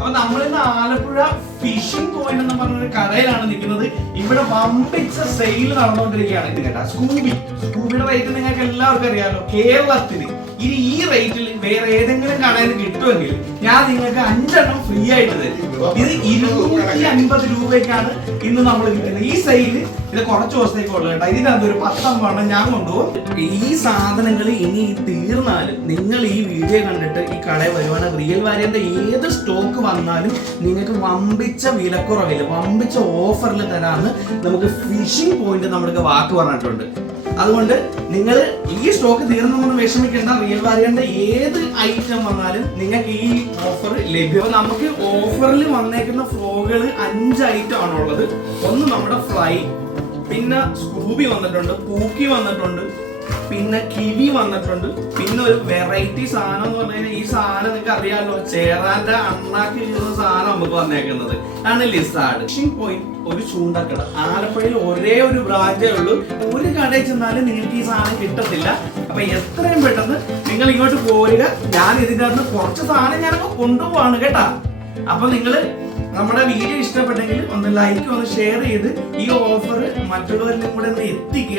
അപ്പൊ നമ്മളിന്ന് Alappuzha phishing point എന്ന് പറഞ്ഞൊരു കടയിലാണ് നിൽക്കുന്നത്. ഇവിടെ വമ്പിച്ച സെയിൽ നടന്നുകൊണ്ടിരിക്കുകയാണ്. ഇത് കേട്ടാ, സ്കൂബിയുടെ റേറ്റ് നിങ്ങൾക്ക് എല്ലാവർക്കും അറിയാലോ. കേരളത്തിൽ ഇനി ഈ റേറ്റിൽ വേറെ ഏതെങ്കിലും കടയിൽ കിട്ടുമെങ്കിൽ ഞാൻ നിങ്ങൾക്ക് 5 എണ്ണം ഫ്രീ ആയിട്ട് തരും. ഇത് 250 രൂപയ്ക്കാണ് ഇന്ന് നമ്മൾ കിട്ടുന്നത്. ഈ സെയില് ഇത് കുറച്ച് ദിവസത്തേക്ക് ഉള്ളത് കേട്ടോ. ഇതിനകത്ത് ഒരു 10 എണ്ണം ഞാൻ കൊണ്ടുപോകും. ഈ സാധനങ്ങൾ ഇനി തീർന്നാലും നിങ്ങൾ ഈ വീഡിയോ കണ്ടിട്ട് ഈ കടയിൽ വരുവാണെങ്കിൽ റിയൽ വാരിയറിന്റെ ഏത് സ്റ്റോക്ക് വന്നാലും നിങ്ങൾക്ക് വമ്പിച്ച വിലക്കുറവില് വമ്പിച്ച ഓഫറിൽ തരാന്ന് നമുക്ക് ഫിഷിംഗ് പോയിന്റ് നമ്മൾക്ക് വാക്ക് പറഞ്ഞിട്ടുണ്ട്. അതുകൊണ്ട് നിങ്ങൾ ഈ സ്റ്റോക്ക് തീർന്നൊന്നും വിഷമിക്കേണ്ട. റിയൽ വാരിയറിന്റെ ഏത് ഐറ്റം വന്നാലും നിങ്ങൾക്ക് ഈ ഓഫർ ലഭ്യം. നമുക്ക് ഓഫറിൽ വന്നേക്കുന്ന ഫ്രോഗുകൾ 5 ഐറ്റം ആണുള്ളത്. ഒന്ന് നമ്മുടെ ഫ്ലൈ, പിന്നെ സ്കൂബി വന്നിട്ടുണ്ട്, പൂക്കി വന്നിട്ടുണ്ട്, പിന്നെ കിവി വന്നിട്ടുണ്ട്, പിന്നെ ഒരു വെറൈറ്റി സാധനം എന്ന് പറഞ്ഞു കഴിഞ്ഞാൽ ഈ സാധനം നിങ്ങൾക്ക് അറിയാലോ, ചേറാന്റെ അണ്ണാക്കി കിട്ടുന്ന സാധനം നമുക്ക് വന്നേക്കുന്നത് ആണ് ലിസാർഡ്. ഫിഷിംഗ് പോയിന്റ് ഒരു ചൂണ്ടക്കട. ആലപ്പുഴയിൽ ഒരേ ഒരു ബ്രാഞ്ചേ ഉള്ളൂ. ഒരു കടയിൽ ചെന്നാലും നിങ്ങൾക്ക് ഈ സാധനം കിട്ടത്തില്ല. അപ്പൊ എത്രയും പെട്ടെന്ന് നിങ്ങൾ ഇങ്ങോട്ട് പോരുക. ഞാൻ ഇതിന്റെ അകത്ത് കുറച്ച് സാധനം ഞാനൊക്കെ കൊണ്ടുപോവാണ് കേട്ടാ. അപ്പൊ നിങ്ങള് നമ്മുടെ വീഡിയോ ഇഷ്ടപ്പെട്ടെങ്കിൽ ഒന്ന് ലൈക്ക്, ഒന്ന് ഷെയർ ചെയ്ത് ഈ ഓഫർ മറ്റുള്ളവരിലും കൂടെ ഒന്ന് എത്തിക്കുക.